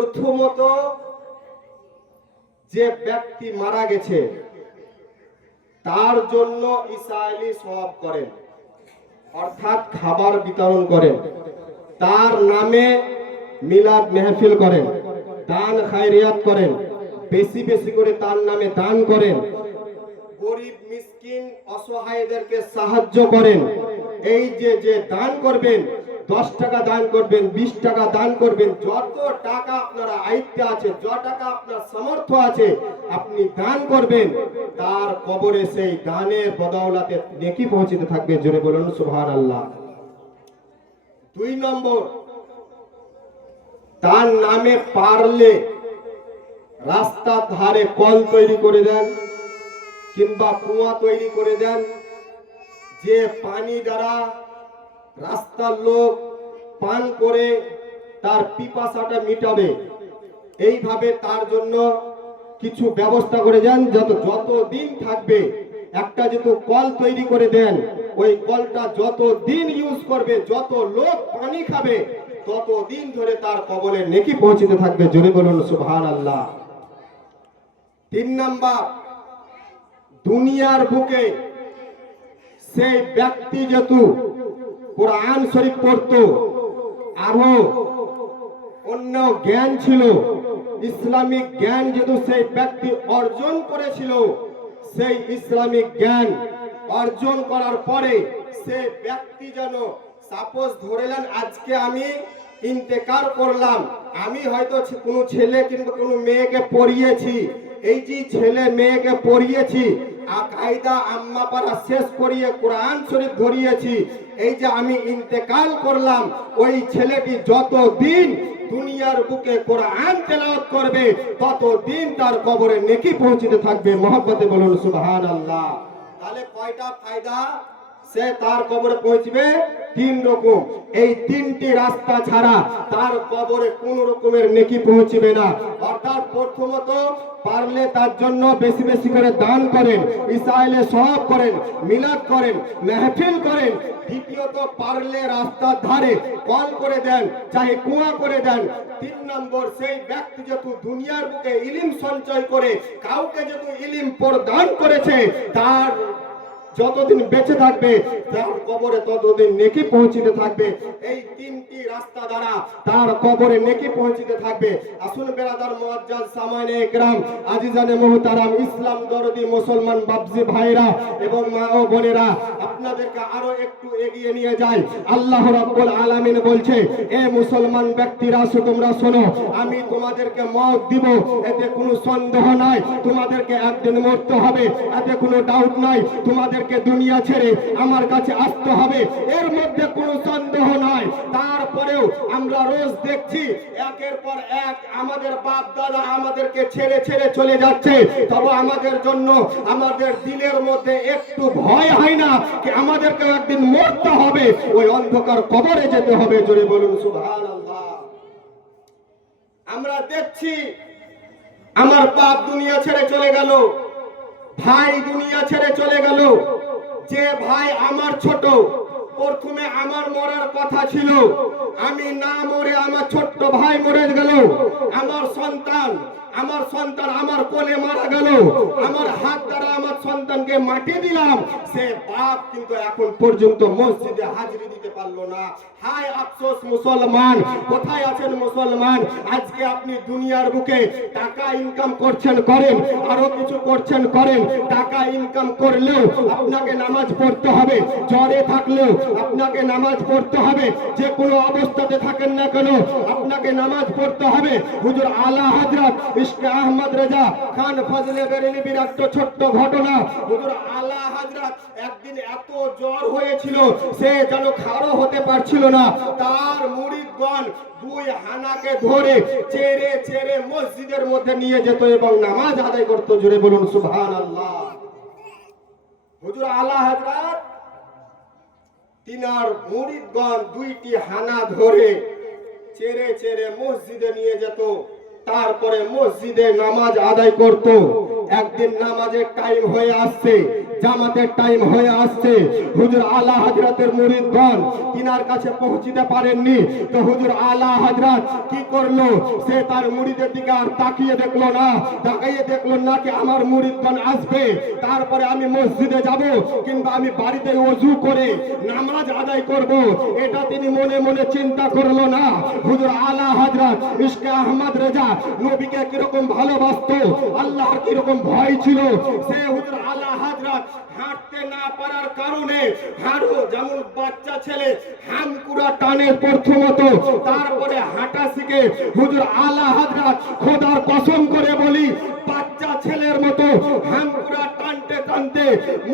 প্রথমত যে ব্যক্তি মারা গেছে তার জন্য ইসরায়েলি সওয়াব করেন, অর্থাৎ খাবার বিতরণ করেন, তার নামে মিলাদ মেহফিল করেন, দান খায়রিয়াত করেন, বেশি বেশি করে তার নামে দান করেন, গরিব মিসকিন অসহায়দেরকে সাহায্য করেন। এই যে দান করবেন, 10 টাকা দান করবেন, 20 টাকা দান করবেন, যত টাকা আপনার আয়ত্তে আছে, যত টাকা আপনার সামর্থ্য আছে আপনি দান করবেন, তার কবরে সেই দানের বদৌলতে নেকি পৌঁছতে থাকবে। জোরে বলুন সুবহানাল্লাহ। 2 নম্বর, তার নামে পারলে রাস্তার ধারে কল তৈরি করে দেন কিংবা কুয়া তৈরি করে দেন, যে পানি দ্বারা রাস্তার লোক পান করে তার পিপাসাটা মিটাবে। এইভাবে তার জন্য কিছু ব্যবস্থা করে দেন, যত দিন থাকবে। একটা যেহেতু কল তৈরি করে দেন, ওই কলটা যত দিন ইউজ করবে, যত লোক পানি খাবে, তত দিন ধরে তার কবরে নেকি পৌঁছতে থাকবে। জোরে বলুন সুবহানাল্লাহ। 3 নাম্বার, দুনিয়ার বুকে সেই ব্যক্তি যেহেতু কোরআন শরীফ পড়তো, আরো অন্য জ্ঞান ছিল, ইসলামিক জ্ঞান যেহেতু সেই ব্যক্তি অর্জন করেছিল, সেই ইসলামিক জ্ঞান অর্জন করার পরে সে ব্যক্তি যেন, সাপোজ ধরে নেন আজকে আমি ইন্তেকাল করলাম, আমি হয়তো কোনো ছেলে কিংবা কোনো মেয়েকে পড়িয়েছি, এই যে ছেলে মেয়েকে পড়িয়েছি, কায়দা আম্মা পারা শেষ করিয়ে কোরআন শরীফ ধরিয়েছি, এই যে আমি ইন্তেকাল করলাম, ওই ছেলেটি যতদিন দুনিয়ার বুকে কোরআন তেলাওয়াত করবে ততদিন তার কবরে নেকি পৌঁছতে থাকবে। মহব্বতে বলুন সুবহানাল্লাহ। তাহলে কয়টা ফায়দা? সে তার কবরে পৌঁছবে 3 রকম। এই 3টি রাস্তা ছাড়া তার কবরে কোন রকমের নেকি পৌঁছবে না। অর্থাৎ প্রথমত পারলে তার জন্য বেশি বেশি করে দান করেন, ইসরায়েলে সওয়াব করেন, মিলাদ করেন, মেহফিল করেন। দ্বিতীয়ত পারলে রাস্তার ধারে কল করে দেন, চাহে কুয়া করে দেন। 3 নম্বর, সেই ব্যক্তি যেহেতু দুনিয়ার বুকে ইলম সঞ্চয় করে কাউকে যেহেতু ইলম প্রদান করেছে, তার যতদিন বেঁচে থাকবে তার কবরে ততদিন নেকি পৌঁছতে থাকবে। এই 3টি রাস্তা দ্বারা তার কবরে নেকি পৌঁছতে থাকবে। আসুন বেরাদার মুআজ্জাজ সামানে ইকরাম, আজিজানে মুহতারাম, ইসলাম দরদি মুসলমান বাপজি ভাইরা এবং মা ও বোনেরা, আপনাদেরকে আরো একটু এগিয়ে নিয়ে যাই। আল্লাহ রাব্বুল আলামিন বলছে, এ মুসলমান ব্যক্তিরা তোমরা শোনো, আমি তোমাদেরকে মওত দিব, এতে কোনো সন্দেহ নাই, তোমাদেরকে একদিন মরতে হবে, এতে কোনো ডাউট নাই। তোমাদেরকে দুনিয়া ছেড়ে আমার কাছে আসতে হবে, এর মধ্যে কোনো সন্দেহ নাই। তারপরেও আমরা রোজ দেখছি একের পর এক আমাদের বাপ দাদা আমাদেরকে ছেড়ে ছেড়ে চলে যাচ্ছে, তবে আমাদের জন্য আমাদের দিলের মধ্যে একটু ভয় হয় না কি আমাদেরকে একদিন মরতে হবে, ওই অন্ধকার কবরে যেতে হবে। জোরে বলুন সুবহানাল্লাহ। আমরা দেখছি আমার বাপ দুনিয়া ছেড়ে চলে গেল, ভাই দুনিয়া ছেড়ে চলে গেল। যে ভাই আমার ছোট, প্রথমে আমার মরার কথা ছিল, আমি না মরে আমার ছোট্ট ভাই মরে গেল। আমার সন্তান আমার কোলে মারা গেল, আমার হাত দ্বারা আমার সন্তানকে মাটি দিলাম, সে বাপ কিন্তু এখন পর্যন্ত মসজিদে হাজিরি দিতে পারলো না। হায় আফসোস মুসলমান, কোথায় আছেন মুসলমান? আজকে আপনি দুনিয়ার বুকে টাকা ইনকাম করছেন, করেন, আরো কিছু করছেন, করেন। টাকা ইনকাম করলেও আপনাকে নামাজ পড়তে হবে, জ্বরে থাকলেও আপনাকে নামাজ পড়তে হবে, যে কোনো অবস্থাতে থাকেন না কেন আপনাকে নামাজ পড়তে হবে। হুজুর আলা হযরত ইশকে আহমদ রেজা খান ফজলে বেরেলভির একটা ছোট্ট ঘটনা। হুজুর আলা হযরত একদিন এত জ্বর হয়েছিল, সে যেন খাড়ো হতে পারছিল না। তার মুরিদগণ 2 হানাকে ধরে চেরে চেরে মসজিদের মধ্যে নিয়ে যেত এবং নামাজ আদায় করত। জোরে বলুন সুবহানাল্লাহ। হুজুর আলা হযরত তিনার মুরিদগণ 2টি হানা ধরে চেরে চেরে মসজিদে নিয়ে যেত, তারপরে মসজিদে নামাজ আদায় করত। একদিন নামাজের টাইম হয়ে আসছে, জামাতের টাইম হয়ে আসছে। হুজুর আলা হযরতের মুরিদগণ তিনার কাছে পৌঁছিতে পারেননি, তো হুজুর আলা হযরত কি করলো, সে তার মুরিদের দিকে আর তাকিয়ে দেখলো না, তাকিয়ে দেখলো না কি আমার মুরিদগণ আসবে, তারপরে আমি মসজিদে যাব কিংবা আমি বাড়িতে ওযু করে নামাজ আদায় করব, এটা তিনি মনে মনে চিন্তা করলো না। হুজুর আলা হযরত ইশকে আহমদ রেজা নবীকে কিরকম ভালোবাসতো, আল্লাহর কিরকম ভয় ছিল, সে হুজুর আলা হযরত হাঁটতে না পারার কারণে হাঁটু যেমন বাচ্চা ছেলে হামকুড়া টানের প্রথমত, তারপরে হাঁটা শিখে হুজুর আলা হযরত খোদার কসম করে বলি বাচ্চা ছেলের মতো হামকুড়া টানতে টানতে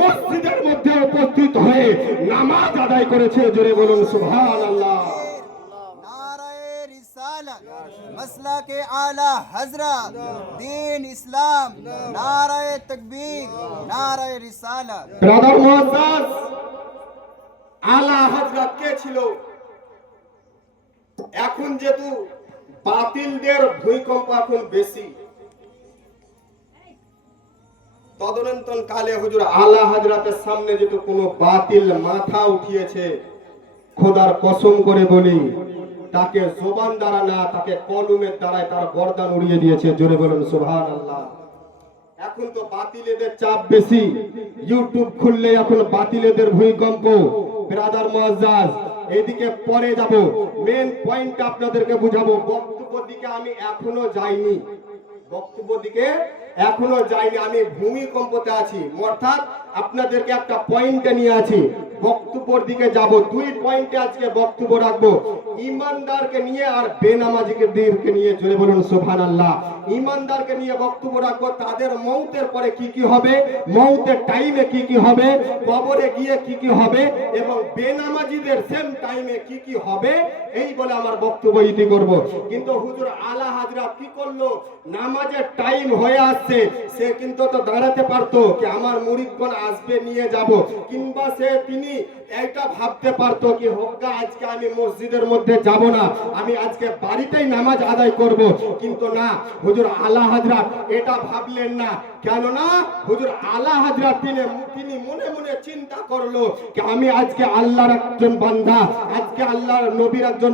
মসজিদের মধ্যে উপস্থিত হয়ে নামাজ আদায় করেছে। জোরে বলুন সুবহানাল্লাহ। मसलके आला हजरत दीन इस्लाम नाराए तकबीर नाराए रिसालत। ব্রাদার মুআজ্জাজ, আলা হযরত কে ছিল? এখন যেহেতু বাতিলদের ভূমিকম্প এখন বেশি, তদনন্তন কালে হুজুর আলা হযরতের সামনে যেহেতু কোনো বাতিল মাথা উঠিয়েছে, খোদার কসম করে বলি তাকে জবান দ্বারা না, তাকে কলমের দ্বারাই তার গর্দান উড়িয়ে দিয়েছে। জোরে বলুন সুবহানাল্লাহ। এখন তো বাতিলেদের চাপ বেশি, ইউটিউব খুললে এখন বাতিলেদের ভূমিকম্প। ব্রাদার মুআজ্জাজ, এদিকে পরে যাব, মেন পয়েন্ট আপনাদেরকে বুঝাবো। বক্তব্য দিকে আমি এখনো যাইনি, বক্তব্য দিকে এখনো যাইনি, আমি ভূমিকম্পতে আছি, অর্থাৎ আপনাদেরকে একটা পয়েন্টে নিয়ে আছি, বক্তব্যের দিকে যাব। দুই পয়েন্টে আজকে বক্তব্য রাখবো, ইমানদারকে নিয়ে আর বেনামাজিকে নিয়ে। জোরে বলুন সুবহানাল্লাহ। ইমানদারকে নিয়ে বক্তব্য রাখবো, তাদের মৌতের পরে কি কি হবে, মৌতের টাইমে কি কি হবে, কবরে গিয়ে কি কি হবে, এবং বেনামাজিদের সেম টাইমে কি কি হবে, এই বলে আমার বক্তব্য ইতি করব। কিন্তু হুজুর আলা হযরত কি করলো, নামাজের টাইম হয়ে আসছে, সে কিন্তু তো দাঁড়াতে পারতো কি আমার মুরিদগণ আসবে নিয়ে যাব, কিংবা সে তিনি এইটা ভাবতে পারতো কি হোক্কা আজকে আমি মসজিদের মধ্যে যাব না, আমি আজকে বাড়িতেই নামাজ আদায় করব, কিন্তু না, হুজুর আলা হযরত এটা ভাবলেন না। কেননা হুজুর আলা হযরত তিনি মনে মনে চিন্তা করলো কি আমি আজকে আল্লাহর একজন বান্দা, আজকে আল্লাহর নবীর একজন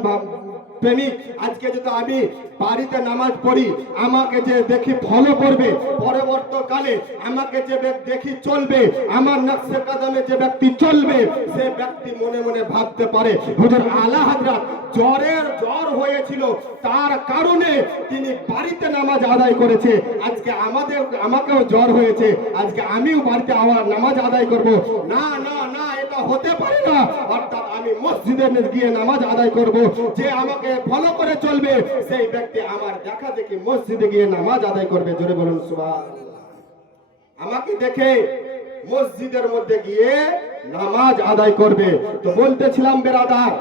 প্রেমিক, আজকে যদি আমি বাড়িতে নামাজ পড়ি আমাকে যে দেখি ফলো করবে, পরবর্তীকালে আমাকে যে দেখি চলবে, আমার নকশে কদমে যে ব্যক্তি চলবে, সে ব্যক্তি মনে মনে ভাবতে পারে হুজুর আলা হযরত জ্বর হয়েছিল, তার কারণে তিনি বাড়িতে নামাজ আদায় করেছে, আজকে আমাকেও জ্বর হয়েছে, আজকে আমিও বাড়িতে নামাজ আদায় করব। না না না, এটা হতে পারে না, অর্থাৎ আমি মসজিদে গিয়ে নামাজ আদায় করব, যে আমাকে ফলো করে চলবে সেই ব্যক্তি আমার দেখা দেখি মসজিদে গিয়ে নামাজ আদায় করবে। জোরে বলুন সুবহানাল্লাহ। আমাকে দেখে মসজিদের মধ্যে গিয়ে নামাজ আদায় করবে। তো বলতেছিলাম বেরাদার,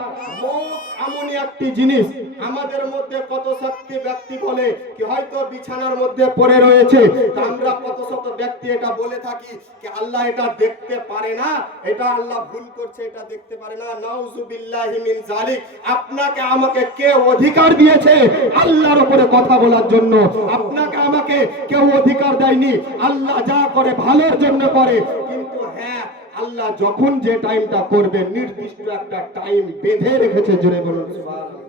মৌত এমনই একটি জিনিস, আমাদের মধ্যে কত শক্তি ব্যক্তি বলে কি হয়তো বিছানার মধ্যে পড়ে রয়েছে, আমরা কত শত ব্যক্তি এটা বলে থাকি কি আল্লাহ এটা দেখতে পারে না, এটা আল্লাহ ভুল করছে, এটা দেখতে পারে না। নাউজুবিল্লাহি মিন যালিক। আপনাকে আমাকে কে অধিকার দিয়েছে আল্লাহর উপরে কথা বলার জন্য? আপনাকে আমাকে কেউ অধিকার দেয়নি। আল্লাহ যা করে ভালোর জন্য করে, কিন্তু হ্যাঁ, আল্লাহ যখন যে টাইমটা করবে নির্দিষ্ট একটা টাইম বেঁধে রেখেছে। জোরে বলুন সুবহানাল্লাহ।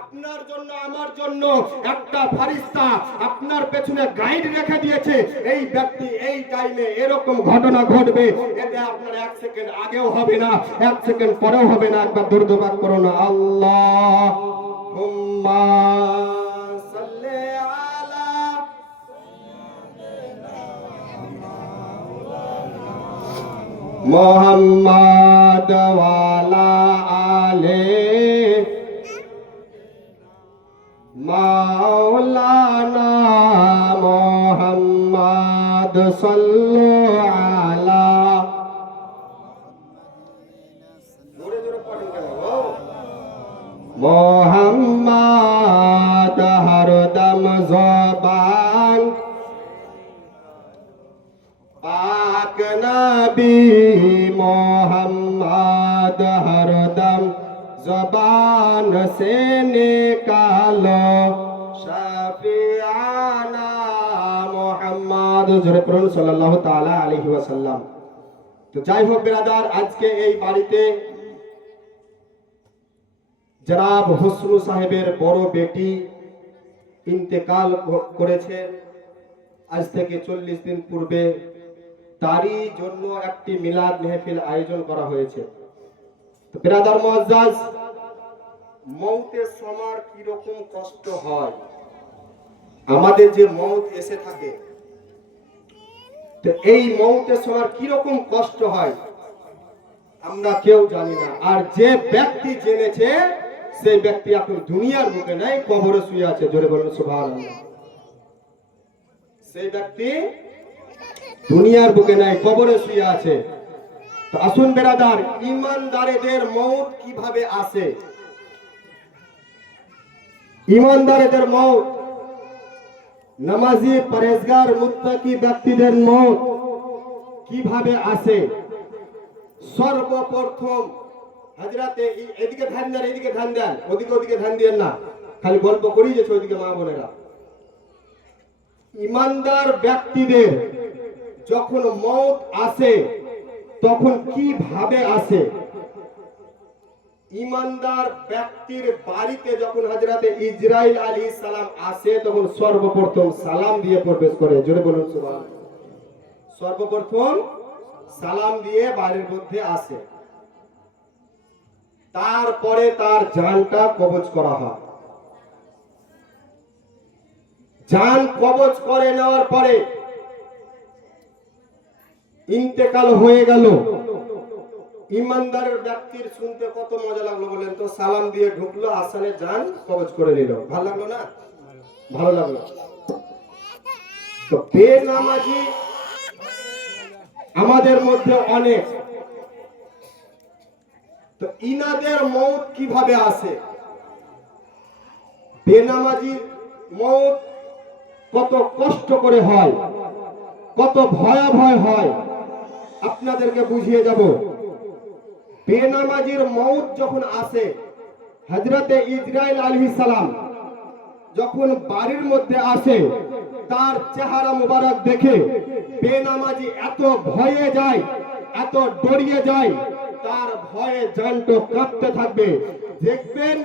আপনার জন্য আমার জন্য একটা ফারিস্তা আপনার পেছনে গাইড রেখে দিয়েছে, এই ব্যক্তি এই টাইমে এরকম ঘটনা ঘটবে, এতে আপনার 1 সেকেন্ড আগেও হবে না, 1 সেকেন্ড পরেও হবে না। একবার দুরূদ করুন, আল্লাহুম্মা সাল্লি আলা মুহাম্মাদ ওয়া আলা আলি মাওলানা মুহাম্মাদ সাল্লু আলা। জোরে জোরে পড়েন কেন গো? মুহাম্মাদ হরদম জবান পাক নবী মুহাম্মদ হরদম জবান से निकालो শাফিআনা মুহাম্মদ। জোরে পড়ুন সাল্লাল্লাহু তাআলা আলাইহি ওয়াসাল্লাম। তো যাই হোক বেরাদার, আজকে এই বাড়িতে জনাব হোসনু সাহেবের বড় বেটি ইন্তেকাল করেছেন আজ থেকে 40 দিন পূর্বে। তারই জন্য একটি মিলাদ মেহফিল আয়োজন করা হয়েছে। তো বেরাদার মুআজ্জাজ, মৌতের সময় কি রকম কষ্ট হয়, আমাদের যে মৌত এসে থাকে, তো এই মৌতের সময় কি রকম কষ্ট হয় আমরা কেউ জানি না। আর যে ব্যক্তি জেনেছে সেই ব্যক্তি এখন দুনিয়ার বুকে নাই, কবরে শুয়ে আছে। জোরে বলুন সুবহানাল্লাহ। সেই ব্যক্তি দুনিয়ার বুকে নাই, কবরে শুয়ে আছে। তো আসুন বেরাদার, ইমানদারদের মৌত কিভাবে আসে, ইমানদারদের মৌত, নামাজি পরেজগার মুত্তাকি ব্যক্তিদের মৌত কিভাবে আসে। সর্বপ্রথম হযরতে, এদিকে ধ্যান দেন, এদিকে ধ্যান দেন, ওদিকে ধ্যান দিয়েন না, খালি গল্প করেই যাচ্ছে ওইদিকে মা বোনেরা। ইমানদার ব্যক্তিদের যখন মৌত আসে তখন কিভাবে আসে। ইমানদার ব্যক্তির বাড়িতে যখন হযরতে ইসরাইল আলাইহিস সালাম আসে তখন সর্বপ্রথম সালাম দিয়ে প্রবেশ করে। জোরে বলুন সুবহানাল্লাহ। সর্বপ্রথম সালাম দিয়ে বাড়ির মধ্যে আসে, তারপরে তার জানটা কবজ করা হয়। জান কবজ করে নেওয়ার পরে ইন্তেকাল হয়ে গেল। ইমানদারের ব্যক্তির শুনতে কত মজা লাগলো বলেন তো। সালাম দিয়ে ঢুকলো, আসানে জান কবজ করে নিল। ভালো লাগলো না? ভালো লাগলো। তো বেনামাজি আমাদের মধ্যে অনেক। তো ইনাদের মৌত কিভাবে আসে, বেনামাজির মৌত কত কষ্ট করে হয়, কত ভয়াবহ হয়, আপনাদেরকে বুঝিয়ে যাব। বেনামাজির মৌত যখন আসে, হযরতে ইসরাইল আলাইহিস সালাম যখন বাড়ির মধ্যে আসে, তার চেহারা মুবারক দেখে বেনামাজি এত ভয়ে যায়, এত ডরিয়ে যায়, তার ভয়ে জানটো কাঁপতে থাকবে। দেখবেন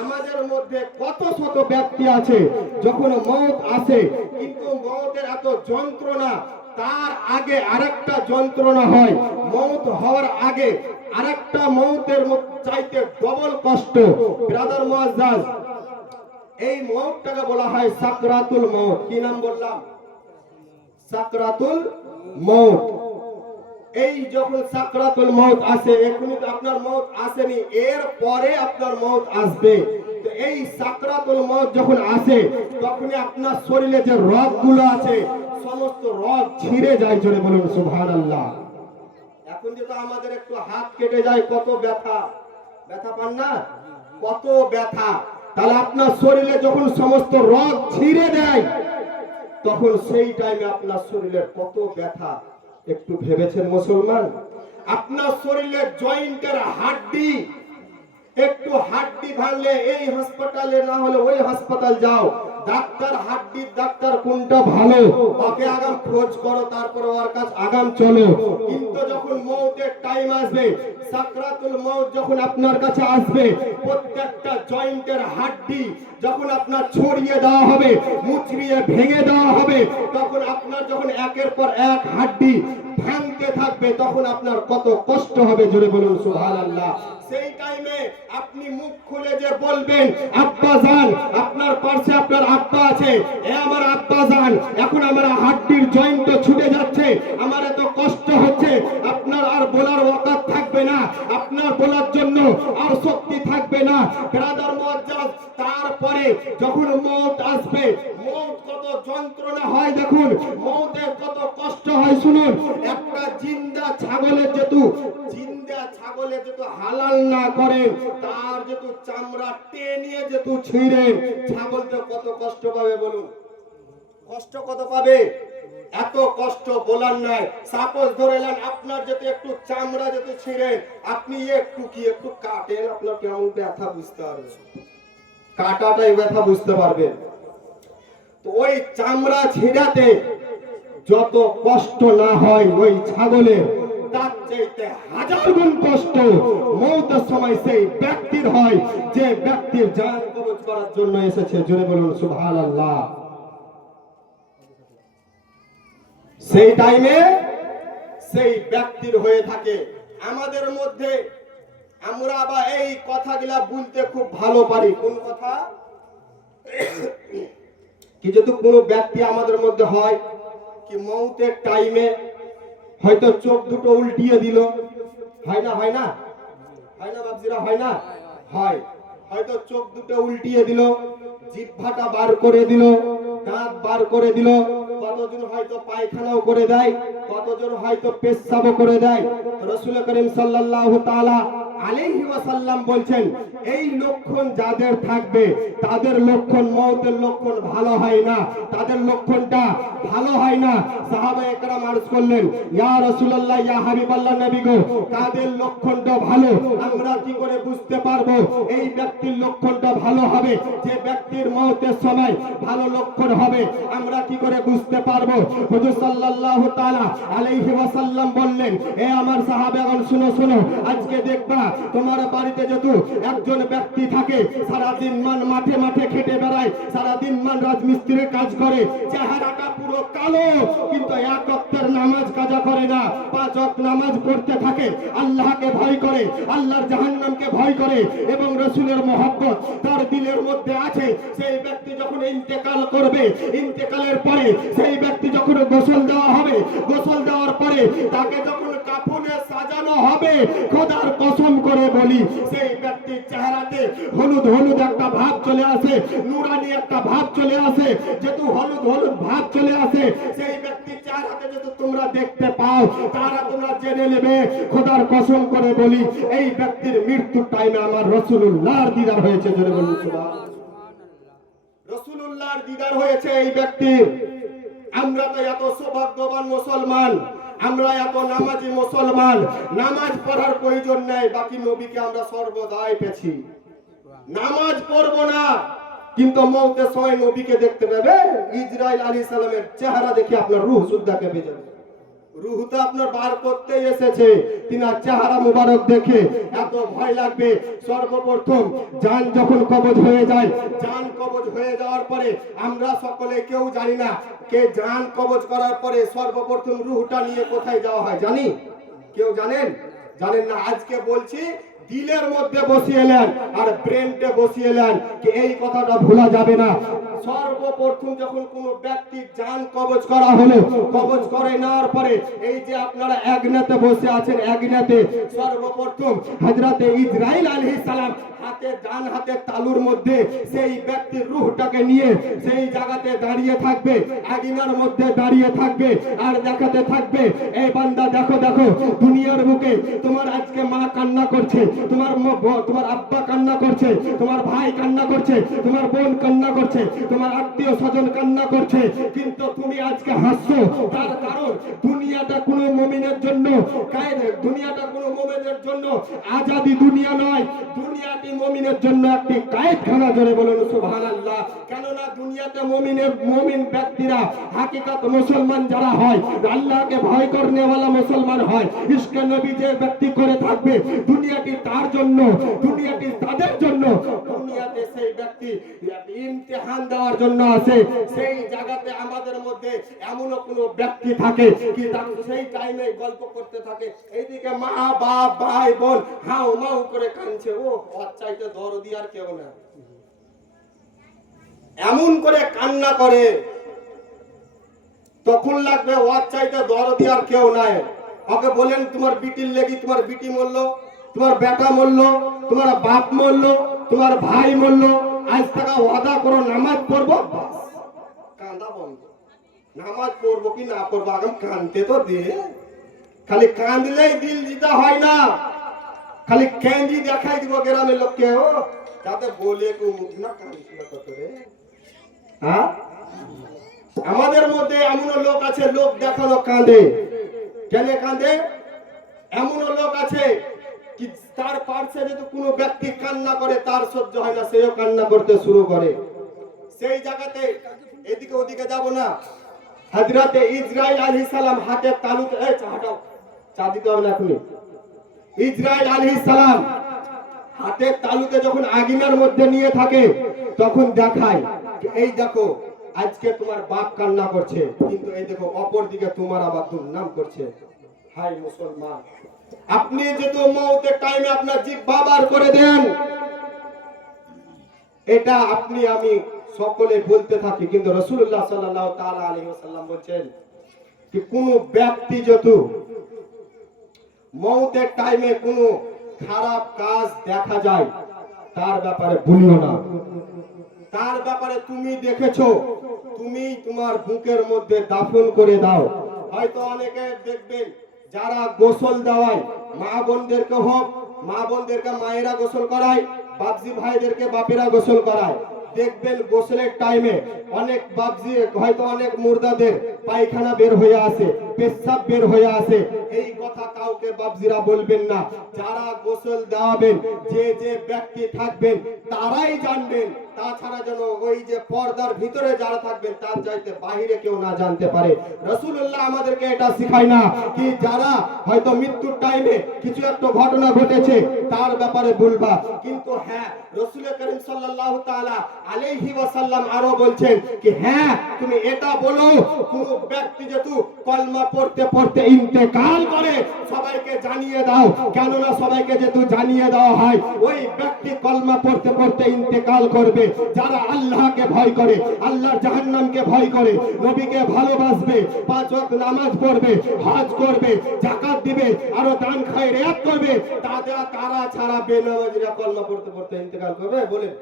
আমাদের মধ্যে কত শত ব্যক্তি আছে যখন মৌত আসে, কিন্তু মৌতের এত যন্ত্রণা, তার আগে আরেকটা যন্ত্রণা হয়, মৌত হওয়ার আগে আরেকটা মৌতের চাইতে ডবল কষ্ট। ব্রাদার মুআজ্জাজ, এই মৌতটাকে বলা হয় সাকরাতুল মৌত। কি নাম বললাম? সাকরাতুল মৌত। এই যখন সাকরাতুল মৌত আসে, এখনই তো আপনার মৌত আসেনি, এর পরে আপনার মৌত আসবে। তো এই সাকরাতুল মৌত যখন আসে তখনই আপনার শরীরে যে রগগুলো আছে সমস্ত রগ ছিঁড়ে যায়। জোরে বলুন সুবহানাল্লাহ। এখন যেটা আমাদের একটু হাত কেটে যায়, কত ব্যথা, ব্যথা পান না? কত ব্যথা। তাহলে আপনার শরীরে যখন সমস্ত রগ ছিঁড়ে দেয় তখন সেই টাইমে আপনার শরীরের কত ব্যথা একটু ভেবেছেন মুসলমান? আপনার শরীরের জয়েন্টের হাড্ডি, একটু হাড্ডি ভাঙলে এই হাসপাতালে না হলে ওই হাসপাতাল যাও, ডাক্তার হাড্ডির ডাক্তার কোনটা ভালো ওকে আগাম খোঁজ করো, তারপরে ওর কাছে আগাম চলো। কিন্তু যখন মৌতের টাইম আসবে, সাকরাতুল মৌত যখন আপনার কাছে আসবে, প্রত্যেকটা জয়েন্টের হাড্ডি যখন আপনার ছড়িয়ে দেওয়া হবে, মুচড়িয়ে ভেঙে দেওয়া হবে, তখন আপনার যখন একের পর এক হাড্ডি ভাঙতে থাকবে তখন আপনার কত কষ্ট হবে। জোরে বলুন সুবহানাল্লাহ। সেই টাইমে আপনি মুখ খুলে যে বলবেন আব্বা জান, আপনার পাশে আপনার আব্বা আছে, এ আমার আব্বা জান, এখন আমার হাড্ডির জয়েন্ট ছুটে যাচ্ছে, আমার এত কষ্ট হচ্ছে, আপনার আর বলার ওয়াকাত থাকবে না, আপনার বলার জন্য আর শক্তি থাকবে না। ব্রাদার মুআজ্জাজ, তারপরে যখন মৌত আসবে, মৌত কত যন্ত্রণা হয় দেখুন, মৌতের কত কষ্ট হয় শুনুন। একটা জিন্দা ছাগলের যেহেতু হালাল না করে তার যেহেতু চামড়া টেনে যেহেতু ছিঁড়ে, ছাগল তো কত কষ্ট পাবে বলুন, কষ্ট কত পাবে, এত কষ্ট বলার নাই। সাপোজ ধরে নেন আপনার যেহেতু একটু চামড়া যেহেতু ছিঁড়ে, আপনি একটু কাটেন, আপনার কেমন ব্যথা বুঝতে পারবেন, কাটাটাই ব্যথা বুঝতে পারবেন। তো ওই চামড়া ছিঁড়াতে যত কষ্ট না হয় ওই ছাগলের, তার চাইতে হাজার গুণ কষ্ট মওতের সময় সেই ব্যক্তির হয় যে ব্যক্তির জান কবজ করার জন্য এসেছে। জোরে বলুন সুবহানাল্লাহ। সেই টাইমে সেই ব্যক্তির হয়ে থাকে। আমাদের মধ্যে আমরা বা এই কথাগুলা বলতে খুব ভালো পারি। কোন কথা? কি যেহেতু কোনো ব্যক্তি আমাদের মধ্যে হয় কি মৌতের টাইমে হয়তো চোখ দুটো উল্টিয়ে দিল, হয় না? হয় না? হয় না বাবজিরা? হয় না? হয়। হয়তো চোখ দুটো উল্টিয়ে দিল, জিহ্বাটা বার করে দিল, দাঁত বার করে দিল, কতজন হয়তো পায়খানাও করে দেয়, কতজন হয়তো পেশাবও করে দেয়। রাসূল করিম সাল্লাল্লাহু তাআলা আলাইহি ওয়াসাল্লাম বলছেন এই লক্ষণ যাদের থাকবে তাদের লক্ষণ মওতের লক্ষণ ভালো হয় না, তাদের লক্ষণটা ভালো হয় না। সাহাবায়ে কেরাম আরজ করলেন, ইয়া রাসূলুল্লাহ, ইয়া হাবিবাল্লাহ, নবী গো, তাদের লক্ষণটা ভালো, আমরা কি করে বুঝতে পারবো এই ব্যক্তির লক্ষণটা ভালো হবে? যে ব্যক্তির মওতের সময় ভালো লক্ষণ হবে আমরা কি করে বুঝতে পারবো? হুজুর সাল্লাল্লাহু তাআলা আলাইহি ওয়াসাল্লাম বললেন, এ আমার সাহাবাগণ শুনো শুনো, আজকে দেখবা তোমার বাড়িতে যেহেতু একজন ব্যক্তি থাকে সারাদিন মাঠে মাঠে খেটে বেড়ায়, সারাদিন রাজমিস্ত্রির কাজ করে, চেহারাটা পুরো কালো, কিন্তু এক ওয়াক্তের নামাজ কাজা করে না, 5 ওয়াক্ত নামাজ পড়তে থাকে, আল্লাহকে ভয় করে, আল্লাহর জাহান্নামকে ভয় করে এবং রাসূলের মহব্বত তার দিলের মধ্যে আছে। সেই ব্যক্তি যখন ইন্তেকাল করবে, ইন্তেকালের পরে সেই ব্যক্তি যখন গোসল দেওয়া হবে, গোসল দেওয়ার পরে তাকে যখন কাফনে সাজানো হবে, খোদার কসম করে বলি সেই ব্যক্তির চেহারাতে হলুদ হলুদ একটা ভাব চলে আসে, নুরানি একটা ভাব চলে আসে। যেহেতু হলুদ হলুদ ভাব চলে আসে সেই ব্যক্তির চেহারাতে যেহেতু তোমরা দেখতে পাও, তারা তোমরা জেনে নেবে খোদার কসম করে বলি এই ব্যক্তির মৃত্যুর টাইমে আমার রাসূলুল্লাহর দিদার হয়েছে। জোরে বলুন সুবহানাল্লাহ। রাসূলুল্লাহর দিদার হয়েছে এই ব্যক্তির। আমরা তো এত সৌভাগ্যবান মুসলমান, আমরা এত নামাজি মুসলমান, নামাজ পড়ার প্রয়োজন নেই, বাকি নবীকে আমরা সর্বদাই পেয়েছি। নামাজ পড়বো না কিন্তু মওতের সময় নবীকে দেখতে পাবে। ইসরাইল আলাইহিস সালামের চেহারা দেখে আপনার রূহ সুদ্ধা কেঁপে যাবে। রূহটা আপনার বার করতে এসেছে, তিনার চেহারা মুবারক দেখে এত ভয় লাগবে। সর্বপ্রথম জান যখন কবজ হয়ে যায়, জান কবজ হয়ে যাওয়ার পরে আমরা সকলে কেউ জানি না কে জান কবজ করার পরে সর্বপ্রথম রূহটা নিয়ে কোথায় যাওয়া হয় জানি? কেউ জানেন? জানেন না। আজকে বলছি দিলের মধ্যে বসিয়ে নেন আর ব্রেনটে বসিয়ে নেন কি এই কথাটা ভোলা যাবে না। সর্বপ্রথম যখন কোন ব্যক্তির জান কবজ করা হলো, কবজ করে নেওয়ার পরে এই যে আপনারা একনাতে বসে আছেন, একনাতে সর্বপ্রথম হযরতে ইসরাইল আলাইহিস সালাম হাতে ডান হাতে তালুর মধ্যে সেই ব্যক্তির রূহটাকে নিয়ে সেই জায়গাতে দাঁড়িয়ে থাকবে, আদিনার মধ্যে দাঁড়িয়ে থাকবে আর দেখাতে থাকবে, এই বান্দা দেখো দেখো দুনিয়ার বুকে তোমার আজকে মা কান্না করছে, তোমার আব্বা কান্না করছে, তোমার ভাই কান্না করছে, তোমার বোন কান্না করছে, তোমার আত্মীয় স্বজন কান্না করছে, কিন্তু তুমি আজকে হাসছো। তার কারণ দুনিয়াটা কোনো মুমিনের জন্য দুনিয়াটা কোনো মুমিনের জন্য আজাদি দুনিয়া নয়, দুনিয়াটি মুমিনের জন্য একটি কায়েদখানা। জোরে বলুন সুবহানাল্লাহ। কেননা দুনিয়াতে মুমিন ব্যক্তিরা হাকিকাত মুসলমান যারা হয়, আল্লাহকে ভয় করনেওয়ালা মুসলমান হয়, ইশকে নবী যে ব্যক্তি করে থাকবে, দুনিয়াটি তার জন্য, দুনিয়াটি তাদের জন্য। দুনিয়াতে সেই ব্যক্তি ইমতিহান দেওয়ার জন্য আছে। সেই জায়গাতে আমাদের মধ্যে এমনও কোনো ব্যক্তি থাকে কি সেই টাইমে গল্প করতে থাকে, এইদিকে মা বাপ ভাই বোন হাউ মাউ করে কাঁদছে, ও চাইতে দরদি আর কেউ না, এমন করে কান্না করে, তখন লাগবে ওর চাইতে দরদি আর কেউ নাই। ওকে বলেন তোমার বিটির লেগে তোমার বিটি মরল, তোমার বেটা মরল, তোমার বাপ মরল, তোমার ভাই মরল, আজ থেকে ওয়াদা করো নামাজ পড়বো, কান্দা বন্ধ। নামাজ পড়বো কি না পড়বো আগে কানতে তো দে। খালি কাঁদলেই দিল জিতা হয় না, খালি ক্যান্ডি দেখাই দিব গ্রামের লোককে, ও যাতে বলে কেউ মুখ না কাঁদছিল কত রে। হ্যাঁ, আমাদের মধ্যে এমন লোক আছে লোক দেখানো কাঁদে। কেন কাঁদে? এমন লোক আছে কি তার পার্শ্বে যদি কোনো ব্যক্তি কান্না করে তার সহ্য হয় না, সেও কান্না করতে শুরু করে। সেই জায়গাতে এদিকে ওদিকে যাব না, হযরতে ইসরাইল আলাইহিস সালাম হাতে তালুতে, এই হাঁটাও, চা দিতে হবে না এখনই। ইসরাইল আলাইহিস সালাম হাতের তালুতে যখন আগুনের মধ্যে নিয়ে থাকে তখন দেখায় যে এই দেখো আজকে তোমার বাপ কান্না করছে, কিন্তু এই দেখো অপর দিকে তোমার আবার দুর্নাম করছে। হাই মুসলমান, আপনি যেহেতু মওতের টাইমে আপনার জিহ্বা বার করে দেন, এটা আপনি আমি সকলে বলতে থাকি, কিন্তু রাসূলুল্লাহ সাল্লাল্লাহু তাআলা আলাইহি ওয়াসাল্লাম বলেন যে কোন ব্যক্তি যেহেতু মওতের টাইমে কোনো খারাপ কাজ দেখা যায় তার ব্যাপারে বলিও না। তার ব্যাপারে তুমি দেখেছো, তুমি তোমার বুকের মধ্যে দাফন করে দাও। হয়তো অনেকে দেখবেন যারা গোসল দেওয়ায় মা বোনদেরকে হোক, মা বোনদেরকে মায়েরা গোসল করায়, বাপজি ভাইদেরকে বাপেরা গোসল করায়, দেখবেন গোসলের টাইমে অনেক বাপজি হয়তো অনেক মুর্দাদের পায়খানা বের হয়ে আসে, পেশাব বের হয়ে আসে। এই কথা কাউকে বাপজিরা বলবেন না। যারা গোসল দেওয়াবেন, যে যে ব্যক্তি থাকবেন তারাই জানবেন, তাছাড়া যেন ওই যে পর্দার ভিতরে যারা থাকবেন তার চাইতে বাইরে কেউ না জানতে পারে। রাসূলুল্লাহ আমাদেরকে এটা শিখায় না কি যারা হয়তো মৃত্যুর টাইমে কিছু একটা ঘটনা ঘটেছে তার ব্যাপারে বলবা, কিন্তু হ্যাঁ রাসূল করিম সাল্লাল্লাহু তাআলা আলাইহি ওয়াসাল্লাম আরো বলছেন কি হ্যাঁ তুমি এটা বলো কোন ব্যক্তি যেহেতু কলমা পড়তে পড়তে ইন্তেকাল করে সবাইকে জানিয়ে দাও, কেননা সবাইকে যেহেতু জানিয়ে দেওয়া হয় ওই ব্যক্তি কলমা পড়তে পড়তে ইন্তেকাল করবে। যারা আল্লাহকে ভয় করে, আল্লাহর জাহান্নামকে ভয় করে, নবীকে ভালোবাসবে, 5 ওয়াক্ত নামাজ পড়বে, হজ করবে, যাকাত দিবে, আরো দান খায়রাত করবে, তারা ছাড়া বেনামাজিরা কলমা পড়তে পড়তে ইন্তেকাল করবে? বলেন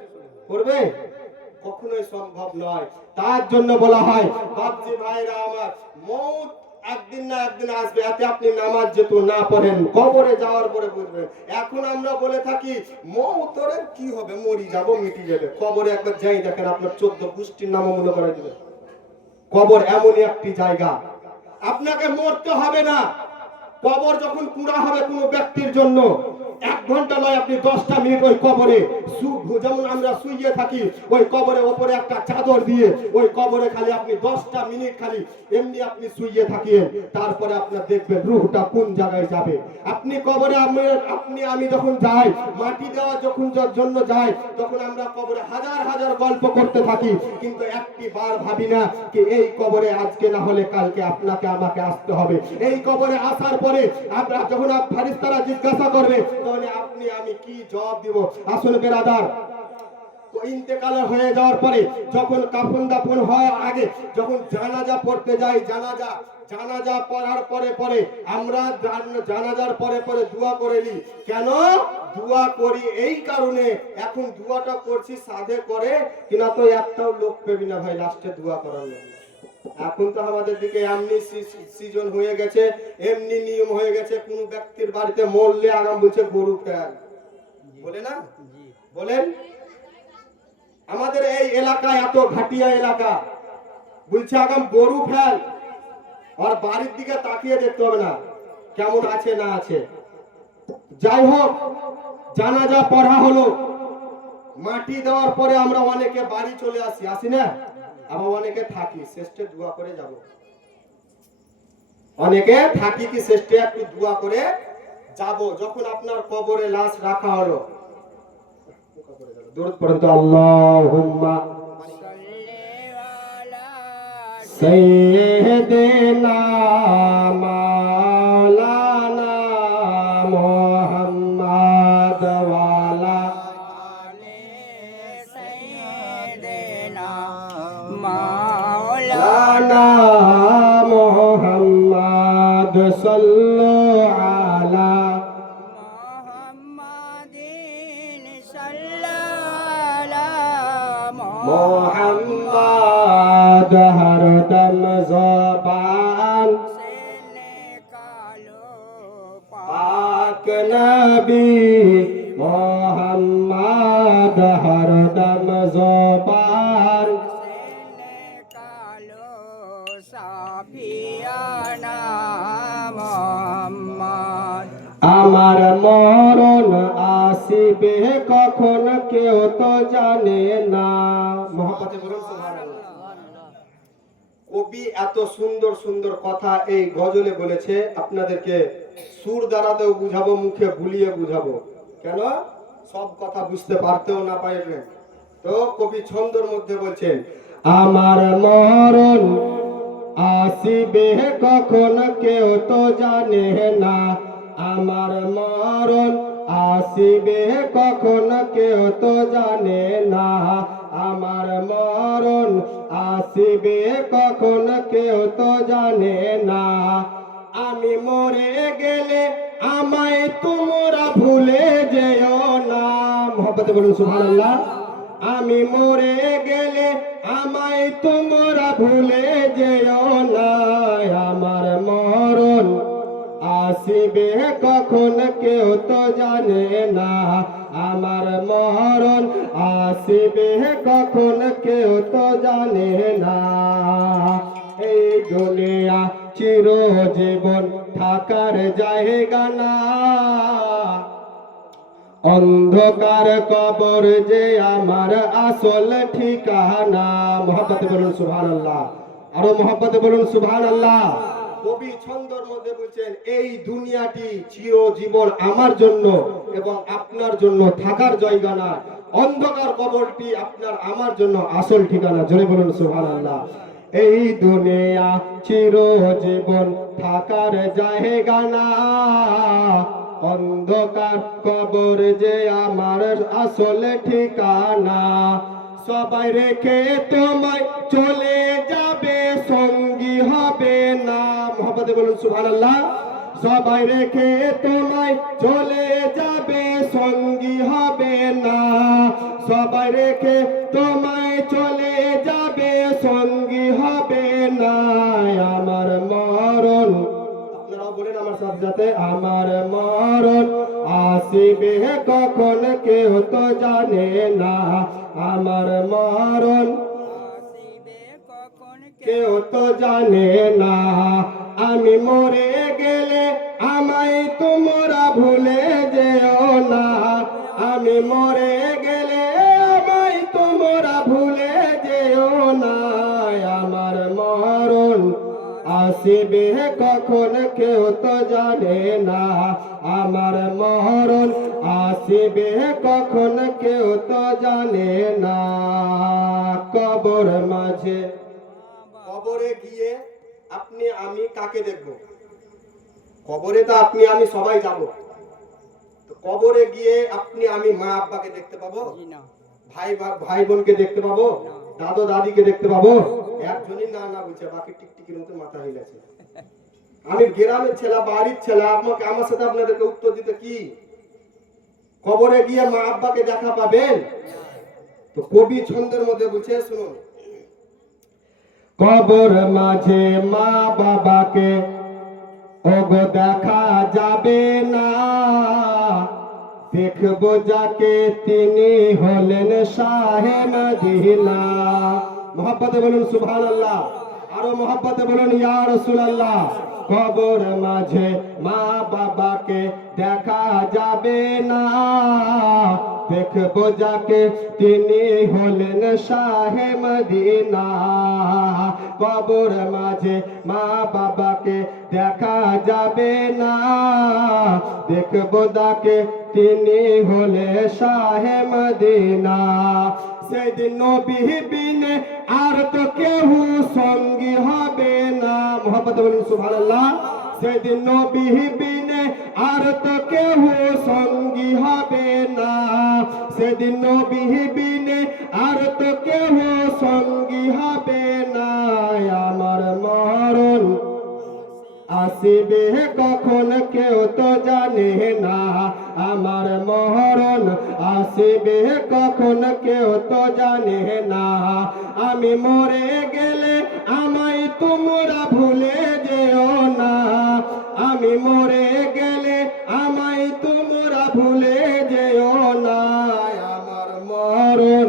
করবে? কখনোই সম্ভব নয়। তার জন্য বলা হয় বাপজি ভাইরা আমার, মওত একদিন না একদিন আসবে, এতে আপনি নামাজ যেহেতু না পড়েন কবরে যাওয়ার পরে বুঝবেন। এখন আমরা বলে থাকি মওতের কি হবে, মরি যাব মিটি যাবে। কবরে একবার যাই দেখেন আপনার 14 গোষ্ঠীর নামও মনে করাই দিবে। কবর এমনই একটি জায়গা, আপনাকে মরতে হবে না। কবর যখন কুড়া হবে কোনো ব্যক্তির জন্য 1 ঘন্টা নয়, আপনি 10টা মিনিট ওই কবরে যেমন আমরা শুয়ে থাকি ওই কবরের উপরে একটা চাদর দিয়ে ওই কবরে খালি আপনি 10টা মিনিট খালি এমনি আপনি শুয়ে থাকিয়েন, তারপরে আপনার দেখবেন রূহটা কোন জায়গায় যাবে। আপনি কবরে আপনি আমি যখন যাই মাটি দেওয়া যখন জন্য যাই তখন আমরা কবরে হাজার হাজার গল্প করতে থাকি, কিন্তু একটি বার ভাবি না কি এই কবরে আজকে না হলে কালকে আপনাকে আমাকে আসতে হবে। এই কবরে আসার পরে আমরা যখন ফেরেশতারা জিজ্ঞাসা করবে তখন আপনি আমি কি জবাব দিব? আসল বেরাদার, ইন্তেকাল হয়ে যাওয়ার পরে যখন কাফন দাফন হওয়ার আগে যখন জানাজা পড়তে যাই, জানাজা পড়ার পরে আমরা জানাজার পরে দোয়া করে নিই। কেন দোয়া করি? এই কারণে এখন দোয়াটা করছি সাধে করে কিনা তো একটাও লোক পেবি না ভাই লাস্টে দোয়া করার জন্য। এখন তো আমাদের দিকে এমনি সিজন হয়ে গেছে, এমনি নিয়ম হয়ে গেছে, কোন ব্যক্তির বাড়িতে মরলে আগাম বলছে গরু ফেল, বলে না? বলেন আমাদের এই এলাকা এত ঘাটিয়া এলাকা, বলছে আগাম গরু ফেল, আর বাড়ির দিকে তাকিয়ে দেখতে হবে না কেমন আছে না আছে। যাই হোক, জানাজা পড়া হলো, মাটি দেওয়ার পরে আমরা অনেকে বাড়ি চলে আসি না, আবার অনেকে থাকি, শেষে দোয়া করে যাব। অনেকে থাকি কি শেষে একটু দোয়া করে যাব। যখন আপনার কবরে লাশ রাখা হলো দরুদ পড়েন তো, আল্লাহুম্মা সাইয়্যিদিনা মাওলানা মুহাম্মদ ওয়ালা سيدنا مولانا محمد صلى على محمد صلى على محمد ہر دم زبان سے نکالو پاک نبی محمد ہر دم زبان سے نکالو সাফিয়ানা মোহাম্মদ। আমার মরণ আসিবে কখন কেউ তো জানে না। মহাপতে বলুন সুবহানাল্লাহ। কবি এত সুন্দর সুন্দর কথা এই গজলে বলেছে, আপনাদেরকে সুর দ্বারাতেও বুঝাবো, মুখে ভুলিয়ে বুঝাবো। কেন? সব কথা বুঝতে পারতেও না পারবেন। তো কবি ছন্দর মধ্যে বলছেন, আমার মরণ আসিবে কখন কেউ তো জানে না, আমার মরণ আসিবে কখন কেউ তো জানে না, আমার মরণ আসিবে কখন কেউ তো জানে না, আমি মরে গেলে আমায় তোমরা ভুলে যেও না। মোহাম্মতে বলুন সুবহানাল্লাহ। আমি মরে গেলে আমায় তোমরা ভুলে যেও না, আমার মরণ আসিবে কখন কেউ তো জানে না, আমার মরণ আসিবে কখন কেউ তো জানে না। এই দুনিয়া চিরজীবন থাকার জায়গা না, অন্ধকার কবর যে আমার আসল ঠিকানা। মোহাম্মতে বলুন সুবহানাল্লাহ। আরো মোহাম্মতে বলুন সুবহানাল্লাহ। কবি ছন্দর মধ্যে বলছেন, এই দুনিয়াটি চিরজীবন আমার জন্য এবং আপনার জন্য থাকার জায়গা না, অন্ধকার কবরটি আপনার আমার জন্য আসল ঠিকানা। জোরে বলুন সুবহানাল্লাহ। এই দুনিয়া চিরজীবন থাকার জায়গা না, অন্ধকার কবর যে আমার আসল ঠিকানা, সবাই রেখে তোমায় চলে যাবে সঙ্গী হবে না। মোহাম্মতে বলুন সুবহানাল্লাহ। সবাই রেখে তোমায় চলে যাবে সঙ্গী হবে না, সবাই রেখে তোমায় চলে যাবে সঙ্গী হবে না, আমার মরণ, আপনারাও বলেন আমার সাথে সাথে, আমার মরণ আসিবে কখন কেউ তো জানে না, আমার মরণ আসিবে কখন কেউ তো জানে না, আমি মরে গেলে আমায় তোমরা ভুলে যেও না, আমি মরে গেলে আমায় তোমরা ভুলে যেও না, আমার মরণ আসিবে কখন কেউ তো জানে না, আমার মরণ আসিবে কখন কেউ তো জানে না। কবর মাঝে, কবরে গিয়ে আপনি আমি কাকে দেখব? কবরে তো আপনি আমি সবাই যাব। তো কবরে গিয়ে আপনি আমি মা আব্বাকে দেখতে পাবো, জি না ভাই বোনকে দেখতে পাবো, দাদু দাদিকে দেখতে পাবো? একজনই না না বলছে, বাকি টিকটিকির মতো মাথা হিলাছে। আমি গ্রামের ছেলে, বাড়ির ছেলে, আমাকে আমার সাথে আপনাদেরকে উত্তর দিতে কি? কবরে গিয়ে মা আব্বাকে দেখা পাবেন? তো কবি ছন্দের মধ্যে বলছে, শুনুন, কবর মাঝে মা বাবাকে ওগো দেখা যাবে না, দেখবো যাকে তিনি হলেন শাহে মদিনা। মোহাম্মতে বলুন সুবহানাল্লাহ। আরো মোহাম্মতে বলুন ইয়া রাসূলুল্লাহ। কবর মাঝে মা বাবাকে দেখা যাবে না, দেখবো যাকে তিনি হলেন শাহে মদিনা, কবর মাঝে মা বাবাকে দেখা যাবে না, দেখবো যাকে তিনি হলে শাহে মদিনা, সেদিন নবী বিনে আর তো কেউ সঙ্গী হবে না। মোহাম্মতে বলুন সুবহানাল্লাহ। সেদিন নবী বিনে আর তো কেউ সঙ্গী হবে না, সেদিন নবী বিনে আর তো কেউ সঙ্গী হবে না, আমার মরণ আসিবে কখন কেউ তো জানে না, আমার মরণ আসিবে কখন কেউ তো জানে না, আমি মরে গেলে আমায় তোমরা ভুলে যেও না, আমি মরে গেলে আমায় তোমরা ভুলে যেও না, আমার মরণ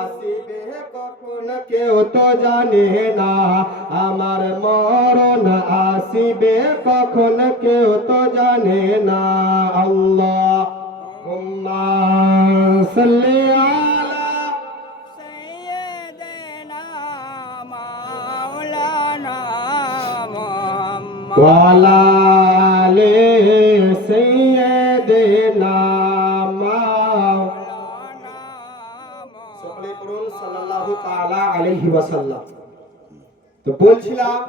আসিবে কখন কেউ তো জানে না, আমার মরণ আসিবে কখন কেউ তো জানে না। আল্লাহুম্মা সাল্লি আলা سيدنا مولانا ওয়ালা আলে সাইয়্যিদিনা মাওলানা সকলে পড়ুন সাল্লাল্লাহু তাআলা আলাইহি ওয়াসাল্লাম। তো বলছিলাম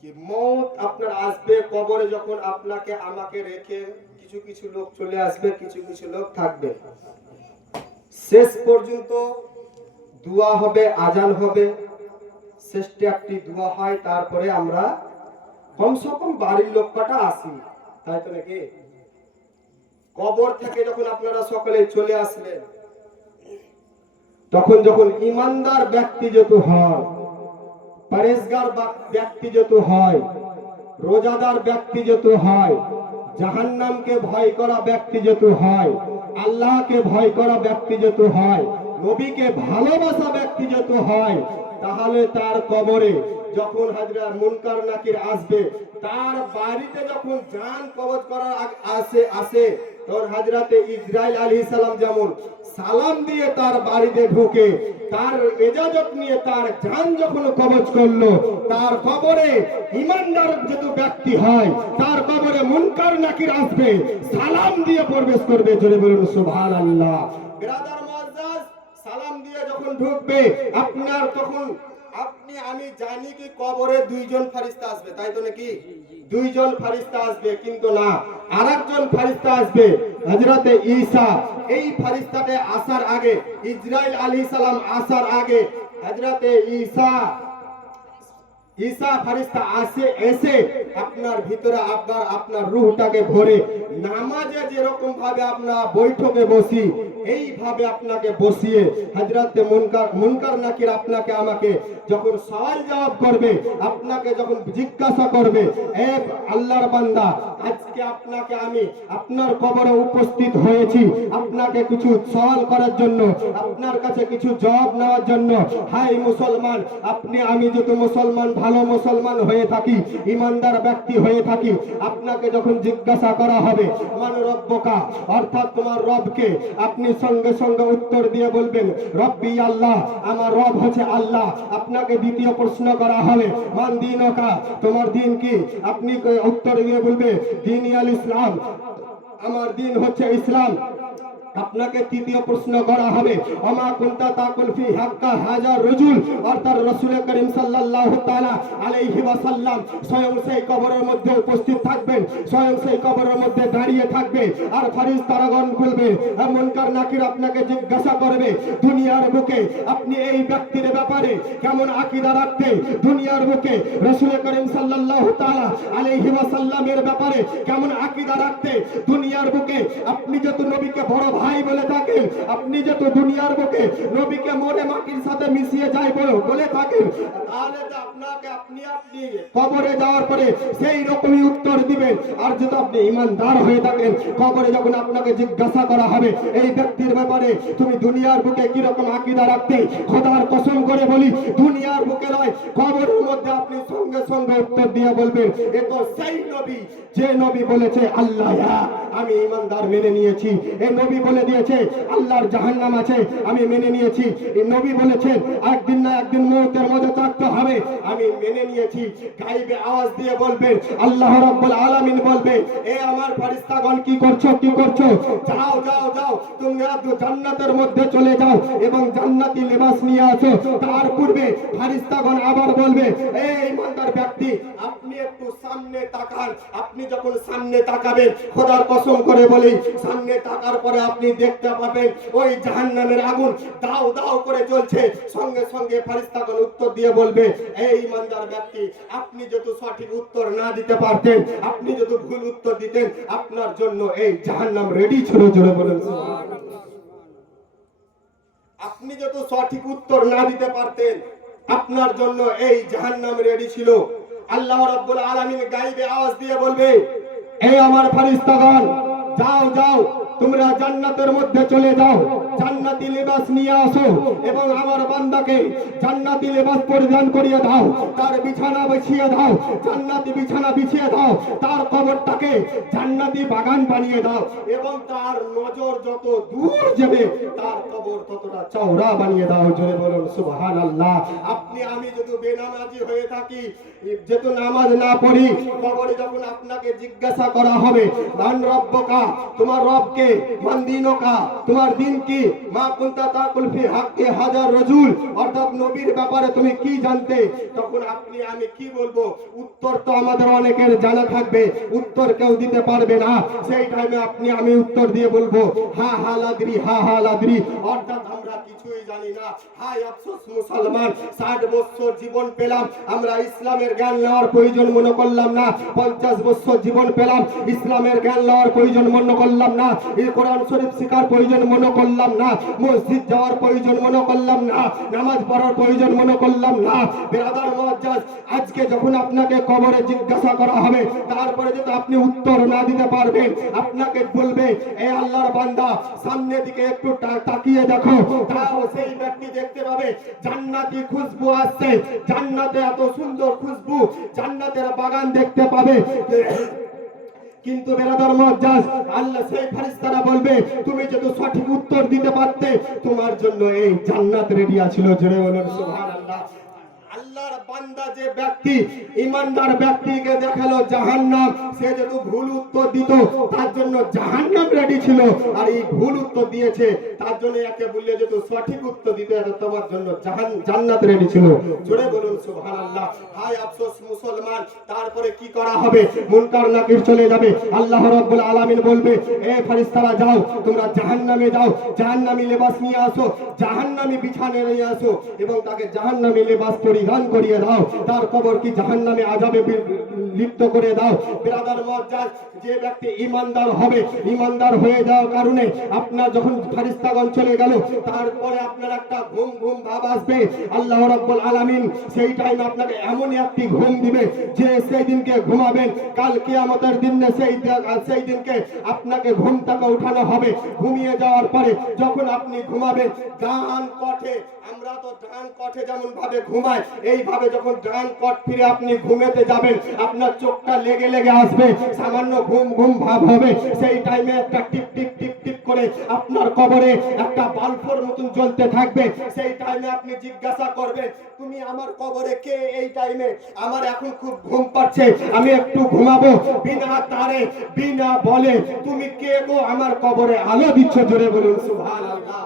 কি মওত আপনার আসবে কবরে, যখন আপনাকে আমাকে রেখে কিছু কিছু লোক চলে আসবে, কিছু কিছু লোক থাকবে। শেষ পর্যন্ত দোয়া হবে, আজান হবে, শেষে একটি দোয়া হয়, তারপরে আমরা কমসে কম বাড়ির লোক কটা আসি, তাই তো নাকি? কবর থেকে যখন আপনারা সকলে চলে আসলেন, তখন যখন ইমানদার ব্যক্তি যত হয়, পরেজগার ব্যক্তি যত হয়, রোজাদার ব্যক্তি যত হয়, জাহান্নামকে ভয় করা ব্যক্তি যত হয়, আল্লাহকে ভয় করা ব্যক্তি যত হয়, নবীকে ভালোবাসা ব্যক্তি যত হয়, তাহলে তার কবরে যখন হাজরা মুনকার নাকির আসবে, তার বাড়িতে যখন জান কবজ করার আসে তখন হাজরাতে ইসরাইল আলাইহিস সালাম যেমন সালাম দিয়ে তার বাড়িতে ঢুকে তার ইজাজত নিয়ে তার জান যখন কবজ করলো, তার কবরে ইমানদার যত ব্যক্তি হয় তার কবরে মুনকার নাকির আসবে, সালাম দিয়ে প্রবেশ করবে। জোরে বলুন সুবহানাল্লাহ। বিরাদার মুআজ্জাজ, সালাম দিয়ে যখন ঢুকবে আপনার, তখন আপনি আমি জানি কি কবরে দুইজন ফেরেশতা আসবে, তাই তো নাকি? দুইজন ফেরেশতা আসবে, কিন্তু না, আরেকজন ফেরেশতা আসবে হযরতে ঈসা। এই ফেরেশতাতে আসার আগে, ইসরাইল আলাইহিস সালাম আসার আগে, হযরতে ঈসা ফেরেশতা এসে আপনার ভিতরে আপনার রূহটাকে ভরে, নামাজে যেরকম ভাবে আমরা বৈঠকে বসি এইভাবে আপনাকে বসিয়ে হযরতে মুনকার নাকির আপনাকে আমাকে যখন সওয়াল জবাব করবে, আপনাকে যখন জিজ্ঞাসা করবে, এ আল্লাহর বান্দা, আজকে আপনাকে আমি আপনার কবরে উপস্থিত হয়েছি আপনাকে কিছু সওয়াল করার জন্য, আপনার কাছে কিছু জবাব নেওয়ার জন্য। হাই মুসলমান, আপনি আমি যত মুসলমান ভালো মুসলমান হয়ে থাকি, ইমানদার ব্যক্তি হয়ে থাকি, আপনাকে যখন জিজ্ঞাসা করা হবে মান রব্বুকা, অর্থাৎ তোমার রবকে, আপনি সঙ্গে সঙ্গে উত্তর দিয়ে বলবেন রব্বি আল্লাহ, আমার রব হচ্ছে আল্লাহ। আপনাকে দ্বিতীয় প্রশ্ন করা হবে মান দীনুকা, তোমার দিন কি? আপনি উত্তর দিয়ে বলবে দীনি আল ইসলাম, আমার দিন হচ্ছে ইসলাম। আপনাকে তৃতীয় প্রশ্ন করা হবে আমা কুনতা তাকুল ফি হাক্কা হাজার রাজুল, অর্থাৎ রাসূল করিম সাল্লাল্লাহু তাআলা আলাইহি ওয়াসাল্লাম স্বয়ং সেই কবরের মধ্যে উপস্থিত থাকবেন, স্বয়ং সেই কবরের মধ্যে দাঁড়িয়ে থাকবে, আর ফেরেশতাগণ বলবে, মুনকার নাকির আপনাকে জিজ্ঞাসা করবে দুনিয়ার বুকে আপনি এই ব্যক্তির ব্যাপারে কেমন আকীদা রাখতেন, দুনিয়ার বুকে রাসূল করিম সাল্লাল্লাহু তাআলা আলাইহি ওয়াসাল্লামের ব্যাপারে কেমন আকীদা রাখতেন, দুনিয়ার বুকে আপনি যত নবীকে বড় ভাই বলে থাকেন, আপনি যত দুনিয়ার বুকে নবীকে মরে মাটির সাথে মিশিয়ে যায় বলে থাকেন, তাহলে তো আপনাকে আপনি কবরে যাওয়ার পরে সেই রকমই উত্তর দিবেন। আর যদি আপনি ইমানদার হয়ে থাকেন, কবরে যখন আপনাকে জিজ্ঞাসা করা হবে এই ব্যক্তির ব্যাপারে তুমি দুনিয়ার বুকে কি রকম আকীদা রাখতে, খোদার কসম করে বলি দুনিয়ার বুকে নয়, কবরের মধ্যে আপনি সঙ্গে সঙ্গে উত্তর দিয়ে বলবেন এ তো সেই নবী যে নবী বলেছে আল্লাহ এক, আমি ইমানদার মেনে নিয়েছি। এই নবী বলে দিয়েছে আল্লাহর জাহান্নাম আছে, আমি মেনে নিয়েছি। এই নবী বলেছেন একদিন না একদিন মওতের মধ্যে থাকতে হবে, আমি মেনে নিয়েছি। গায়বে আওয়াজ দিয়ে বলবেন আল্লাহ রাব্বুল আলামিন বলবে, এ আমার ফেরেশতাগণ কি করছো, কি করছো, যাও যাও যাও, তোমরা জান্নাতের মধ্যে চলে যাও এবং জান্নাতি লিবাস নিয়ে আসো। তার পূর্বে ফেরেশতাগণ আবার বলবে, এই ইমানদার ব্যক্তি আপনি একটু সামনে তাকান। আপনি যখন সামনে তাকাবেন, খোদার কসম করে বলি সামনে তাকার পরে আপনি দেখতে পাবেন ওই জাহান্নামের আগুন দাও দাও করে জ্বলছে। সঙ্গে সঙ্গে ফেরেশতাগণ উত্তর দিয়ে বলবে, এই ইমানদার ব্যক্তি আপনি যত সঠিক উত্তর না দিতে পারতেন, আপনি যত ভুল উত্তর দিতেন, আপনার জন্য এই জাহান্নাম রেডি ছিল। জোরে বলেন সুবহানাল্লাহ। আপনি যত সঠিক উত্তর না দিতে পারতেন, আপনার জন্য এই জাহান্নাম রেডি ছিল। আল্লাহ রাব্বুল আলামিন গায়বে আওয়াজ দিয়ে বলবে, এই আমার ফেরেশতাগণ যাও যাও, তোমরা জান্নাতের মধ্যে চলে যাও। জান্নাতি লেবাস নিয়ে আসো এবং আমার বান্দাকে জান্নাতি লেবাস পরিধান করিয়ে দাও, তার বিছানা বিছিয়ে দাও, জান্নাতি বিছানা বিছিয়ে দাও, তার কবরটাকে জান্নাতি বাগান বানিয়ে দাও এবং তার নজর যত দূর যাবে তার কবর ততটা চওড়া বানিয়ে দাও। জোরে বলুন সুবহানাল্লাহ। আপনি আমি যদি বেনামাজি হয়ে থাকি, যেহেতু নামাজ না পড়ি, কবরে যখন আপনাকে জিজ্ঞাসা করা হবে মান রব্বকা, তোমার রবকে, মান দীনুকা, তোমার দিন কি, মা কুনতা তাকুল ফি হাক্কি হাজার রাজুল, অর্থাৎ নবীর ব্যাপারে তুমি কি জানতে, তখন আপনি আমি কি বলবো? উত্তর তো আমাদের অনেকের জানা থাকবে, উত্তর কেউ দিতে পারবে না। সেই টাইমে আপনি আমি উত্তর দিয়ে বলবো হা হা লাদরি, হা হা লাদরি, অর্থাৎ আমরা কিছুই জানি না। হায় আফসোস মুসলমান, 60 বছর জীবন পেলাম, আমরা ইসলামের জ্ঞান নেওয়ার প্রয়োজন মনে করলাম না। 50 বছর জীবন পেলাম, ইসলামের জ্ঞান নেওয়ার প্রয়োজন মনে করলাম না। এই কোরআন শরীফ শেখার প্রয়োজন মনে করলাম না, মসজিদ যাওয়ার প্রয়োজন মনে করলাম না, নামাজ পড়ার প্রয়োজন মনে করলাম না। বেরাদার মুআজ্জাজ, আজকে যখন আপনাকে কবরে জিজ্ঞাসা করা হবে, তারপরে যদি আপনি উত্তর না দিতে পারবেন, আপনাকে বলবে এ আল্লাহর বান্দা সামনের দিকে একটু তাকিয়ে দেখো, তাও সেই ব্যক্তি দেখতে পাবে জান্নাতি খুশবু আসছে, জান্নাতে এত সুন্দর খুশবু, জান্নাতের বাগান দেখতে পাবে। কিন্তু বেরাদার মুআজ্জাজ, আল্লাহ সেই ফেরেশতারা বলবে তুমি যদি সঠিক উত্তর দিতে পারতে, তোমার জন্য এই জান্নাত রেডি আছিল। জোরে বলুন সুবহানাল্লাহ। আল্লাহর বান্দা যে ব্যক্তি ইমানদার ব্যক্তিকে দেখালো জাহান্নাম, সে যদি ভুল উত্তর দিত তার জন্য জাহান্নাম রেডি ছিল, আর এই ভুল উত্তর দিয়েছে তার জন্য একে বললে যদি সঠিক উত্তর দিতে তোমার জন্য জান্নাত রেডি ছিল। জোরে বলুন সুবহানাল্লাহ। হায় আফসোস মুসলমান, তারপরে কি করা হবে? মুনকার নাকির চলে যাবে, আল্লাহ রাব্বুল আলামিন বলবে এ ফেরেশতারা যাও, তোমরা জাহান্নামে যাও, জাহান্নামী লেবাস নিয়ে আসো, জাহান্নামী বিছানা নিয়ে আসো এবং তাকে জাহান্নামী লেবাস পরিধান করিয়ে দাও, তার কবর কি জাহান্নামে আযাবে লিপ্ত করে দাও। বিরাদার মুআজ্জাজ, যে ব্যক্তি ইমানদার হবে, ইমানদার হয়ে যাওয়ার কারণে আপনার যখন ফেরেশতাগণ চলে গেল, তারপরে আপনার একটা ঘুম ঘুম ভাব আসবে। আল্লাহ রাব্বুল আলামিন সেই টাইমে আপনাকে এমন একটি ঘুম দিবে যে সেই দিনকে ঘুমাবেন, কাল কিয়ামতের দিনে সেই দিনকে আপনাকে ঘুম থেকে উঠানো হবে। ঘুমিয়ে যাওয়ার পরে যখন আপনি ঘুমাবেন, ডান কঠে, আমরা তো ডান কঠে যেমন ভাবে ঘুমাই, এইভাবে যখন ডান কঠ ফিরে আপনি ঘুমেতে যাবেন, আপনার চোখটা লেগে লেগে আসবে, সামান্য ঘুম ঘুম ভাব হবে। সেই টাইমে একটা টিপ টিপ টিপ টিপ করে আপনার কবরে একটা বাল্বের মতন জ্বলতে থাকবে। সেই টাইমে আপনি জিজ্ঞাসা করবেন তুমি আমার কবরে কে? এই টাইমে আমার এখন খুব ঘুম পাচ্ছে, আমি একটু ঘুমাবো। বিনা তারে বিনা বলে তুমি কে গো আমার কবরে আলো দিচ্ছ? জোরে বলুন সুবহানাল্লাহ।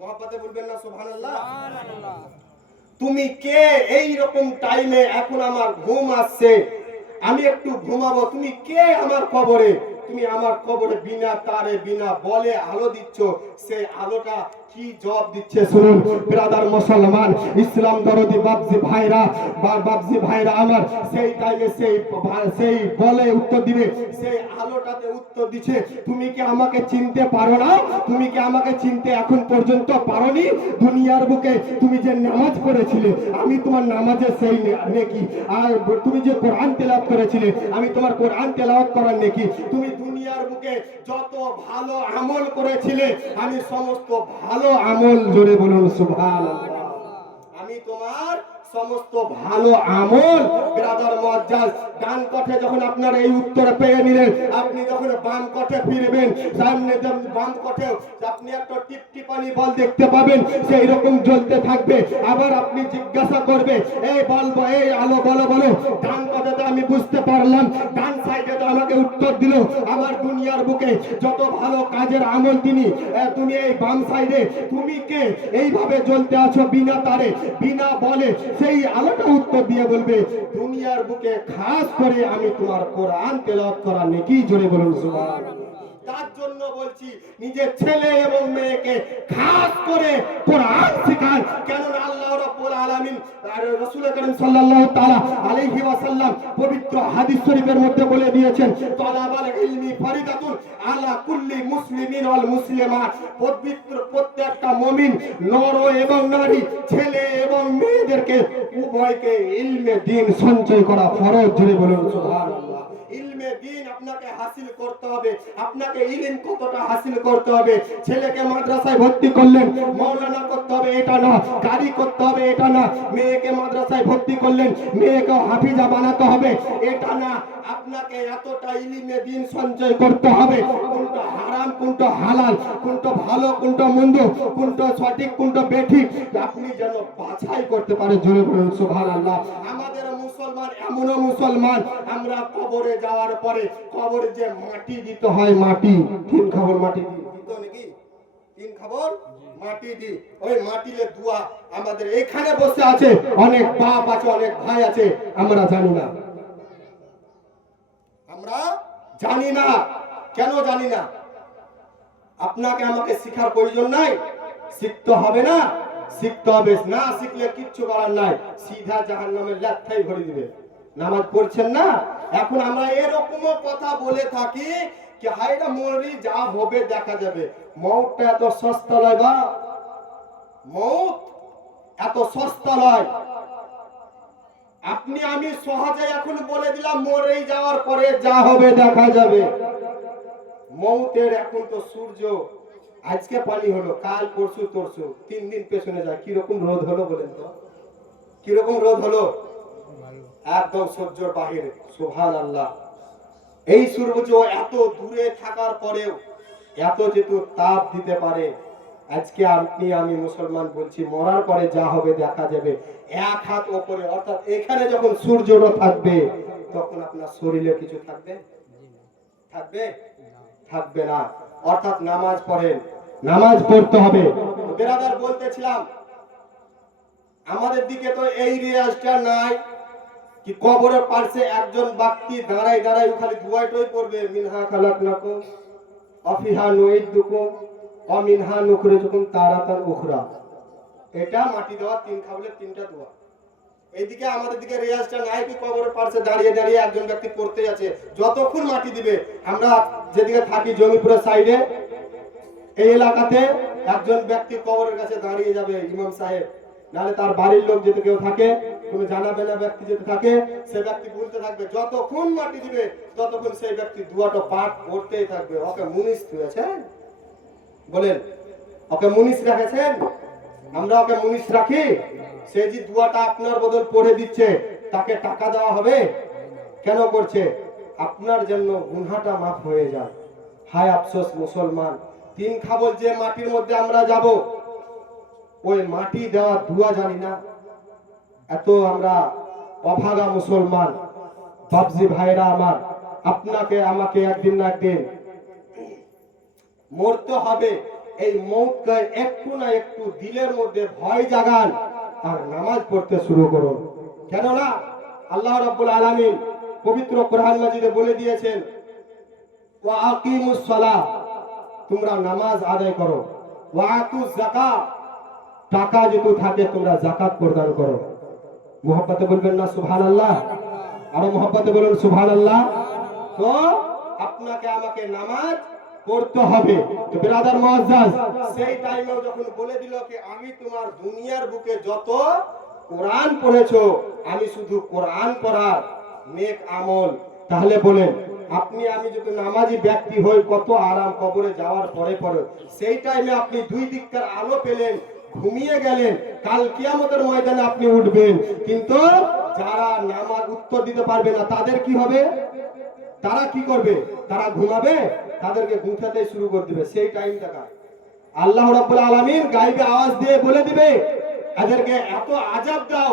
মহব্বতে বলবেন না সুবহানাল্লাহ। সুবহানাল্লাহ। তুমি কে? এই রকম টাইমে এখন আমার ঘুম আসছে, আমি একটু ঘুমাবো, তুমি কে আমার কবরে? তুমি আমার কবরে বিনা তারে বিনা বলে আলো দিচ্ছ, সেই আলোটা কি জবাব দিচ্ছে শুনুন। ব্রাদার মুসলমান, ইসলাম দরদি বাপজি ভাইরা, বাপজি ভাইরা আমার, সেই টাইমে সেই বলে উত্তর দিবে, সেই আলোটাতে উত্তর দিচ্ছে তুমি কি আমাকে চিনতে পারো না? তুমি কি আমাকে চিনতে এখন পর্যন্ত পারোনি? দুনিয়ার বুকে তুমি যে নামাজ পড়েছিলে, আমি তোমার নামাজের সেই নেকি, আর তুমি যে কোরআন তেলাওয়াত করেছিলে, আমি তোমার কোরআন তেলাওয়াত করার নেকি, তুমি দুনিয়ার বুকে যত ভালো আমল করেছিলে, আমি সমস্ত ভালো আমল, জোরে বলুন সুবহানাল্লাহ, আমি তোমার সমস্ত ভালো আমল। ব্রাদার মুআজ্জাজ, ডান কঠে যখন আপনার এই উত্তর পেয়ে নিলেন, আপনি যখন বাম কঠে ফিরবেন, সামনে বাম কঠে আপনি একটা টিপটিপানি বল দেখতে পাবেন, সেই রকম জ্বলতে থাকবে। আবার আপনি জিজ্ঞাসা করবে এই বলব, এই আলো বলো বলো। ডান কঠে তো আমি বুঝতে পারলাম, ডান সাইডে তো আমাকে উত্তর দিল আমার দুনিয়ার বুকে যত ভালো কাজের আমল তিনি, তুমি এই বাম সাইডে তুমি কে? এইভাবে জ্বলতে আছো বিনা তারে বিনা বলে। সেই আলোটা উত্তর দিয়ে বলবে দুনিয়ার বুকে খাস করে আমি তোমার কোরআন তেলাওয়াত করার নেকি। জোরে বলুন সুবহানাল্লাহ। তার জন্য বলছি নিজের ছেলে এবং মেয়েকে খাস করে কোরআন শেখান, কেননা আল্লাহ রাব্বুল আলামিন আর রাসূল করিম সাল্লাল্লাহু তাআলা আলাইহি ওয়াসাল্লাম পবিত্র হাদিস শরীফের মধ্যে বলে দিয়েছেন তালাবাল ইলমি ফারিদাতুন আলা কুল্লি মুসলিমিন ওয়াল মুসলিমাত, পবিত্র প্রত্যেকটা মুমিন নর এবং নারী, ছেলে এবং মেয়েদেরকে উভয়কে ইলমে দ্বীন সঞ্চয় করা ফরজ। জোরে বলুন সুবহানাল্লাহ। ইলমে দ্বীন আপনাকে হাসিল করতে হবে, আপনাকে ইলম কতটা হাসিল করতে হবে। ছেলেকে মাদ্রাসায় ভর্তি করলেন, মাওলানা করতে হবে এটা না, কারি করতে হবে এটা না। মেয়েকে মাদ্রাসায় ভর্তি করলেন, মেয়েকে হাফিজা বানাতে হবে এটা না। আপনাকে এতটা ইলমে দিন সঞ্চয় করতে হবে, কোনটা হারাম কোনটা হালাল, কোনটা ভালো কোনটা মন্দ, কোনটা সঠিক কোনটা বেঠিক, আপনি যেন বাছাই করতে পারে। জোরে বলুন সুবহানাল্লাহ। আমাদের মুসলমান এমনও মুসলমান, আমরা কবরে যাওয়ার পরে কবরে যে মাটি দিতে হয়, মাটি তিন খবর মাটি দিত নাকি, তিন খবর মাটি দি, ওই মাটিলে দোয়া আমাদের এখানে বসে আছে অনেক বাপ আছে, অনেক ভাই আছে, আমরা জানি না। আমরা জানি না, কেন জানি না? আপনাকে আমাকে শিখার প্রয়োজন নাই, শিখতে হবে না, শিখতে হবে না, শিখলে কিচ্ছু করার নাই, সিধা জাহান্নামের লাথি ভরে দিবে। নামাজ পড়ছেন না, এখন আমরা এরকমও কথা বলে থাকি কি হায়রা মরি যা হবে দেখা যাবে। মওতটা এত সস্তা নয় বা, মওত এত সস্তা নয়। আপনি আমি সহজে এখন বলে দিলাম মরেই যাওয়ার পরে যা হবে দেখা যাবে। মওতের এখন তো সূর্য আজকে পানি হলো, কাল পরশু তরশু, 3 দিন পেছনে যায়। কিরকম রোদ হলো বলেন তো, কিরকম রোদ হলো, একদম সহ্যর বাহিরে। সুবহানাল্লাহ। এই সূর্য এত দূরে থাকার পরেও এত যেহেতু তাপ দিতে পারে, আজকে আপনি আমি মুসলমান বলছি মরার পরে যা হবে দেখা যাবে। 1 হাত উপরে, অর্থাৎ এখানে যখন সূর্যটা থাকবে তখন আপনার শরীরে কিছু থাকবে, থাকবে থাকবে না। অর্থাৎ নামাজ পড়েন, নামাজ পড়তে হবে। বেরাদার বলতেছিলাম আমাদের দিকে তো এই রিয়াজটা নাই কি কবরের পাশে একজন ব্যক্তি দাঁড়ায় দাঁড়ায় খালি দুয়াটাই পড়বে, মিনহা খালাকনাকুম অফিহা নুইদুকুম ওয়া মিনহা নুখরিজুকুম তারাতান উখরা। এটা মাটি দেওয়া 3 খাবলে 3টা দোয়া। এইদিকে আমাদের দিকে রিয়াজটা নাই কি কবরের পাশে দাঁড়িয়ে দাঁড়িয়ে একজন ব্যক্তি পড়তে আছে, যতক্ষণ মাটি দিবে। আমরা যেদিকে থাকি জমিপুরের সাইডে, এই এলাকাতে একজন ব্যক্তি কবরের কাছে দাঁড়িয়ে যাবে, ইমাম সাহেব নালে তার বাড়ির লোক যদি কেউ থাকে, তুমি জানাবে না, ব্যক্তি যদি থাকে সে ব্যক্তি বলতে থাকবে, যতক্ষণ মাটি দিবে ততক্ষণ সেই ব্যক্তি দুয়াটা পাঠ করতেই থাকবে। ওকে মুনিশ হয়েছেন বলেন, ওকে মুনিশ রেখেছেন? আমরা ওকে মুনিশ রাখি? সে যে দুয়াটা আপনার বদল পড়ে দিচ্ছে তাকে টাকা দেওয়া হবে? কেন করছে? আপনার জন্য গুনাহটা মাফ হয়ে যায়। হায় আফসোস মুসলমান, 3 খাবল যে মাটির মধ্যে আমরা যাব, ওই মাটি দেওয়া দুয়া জানি না। এত আমরা অভাগা মুসলমান। বাপজি ভাইরা আমার, আপনাকে আমাকে একদিন না একদিন মরতে হবে। এই মওতকে একটু না একটু দিলের মধ্যে ভয় জাগান আর নামাজ পড়তে শুরু করুন। কেননা আল্লাহ রাব্বুল আলামিন পবিত্র কোরআন মাজিদে বলে দিয়েছেন, ওয়া আকিমুস সালাহ, তোমরা নামাজ আদায় করো, ওয়া আতুজ যাকাত, টাকা যেটু থাকে তোমরা যাকাত প্রদান করো। মুহাব্বতে বলবেন না সুবহানাল্লাহ? আরো মুহাব্বতে বলুন সুবহানাল্লাহ। তো আপনাকে আমাকে নামাজ পড়তে হবে। তো ব্রাদার মুআজ্জাজ, সেই টাইমেও যখন বলে দিল কি আমি তোমার দুনিয়ার বুকে যত কোরআন পড়েছো, আমি শুধু কোরআন পড়ার নেক আমল, তাহলে বলেন আপনি আমি যদি নামাজি ব্যক্তি হই কত আরাম কবরে যাওয়ার পরে পরে। সেই টাইমে আপনি 2 দিককার আলো পেলেন, ঘুমিয়ে গেলেন, কাল কিয়ামতের ময়দানে আপনি উঠবেন। কিন্তু যারা নামাজ উত্তর দিতে পারবে না তাদের কি হবে? তারা কি করবে? তারা ঘুমাবে, তাদেরকে গুঁথাতে শুরু করে দিবে। সেই টাইমটা আল্লাহ রাব্বুল আলামিন গায়বে আওয়াজ দিয়ে বলে দিবে, এদেরকে এত আযাব দাও,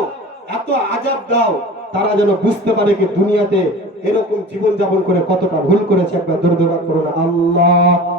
এত আযাব দাও, তারা যেন বুঝতে পারে কি দুনিয়াতে এরকম জীবন যাপন করে কতটা ভুল করেছে। একবার দরুদ করুন আল্লাহ।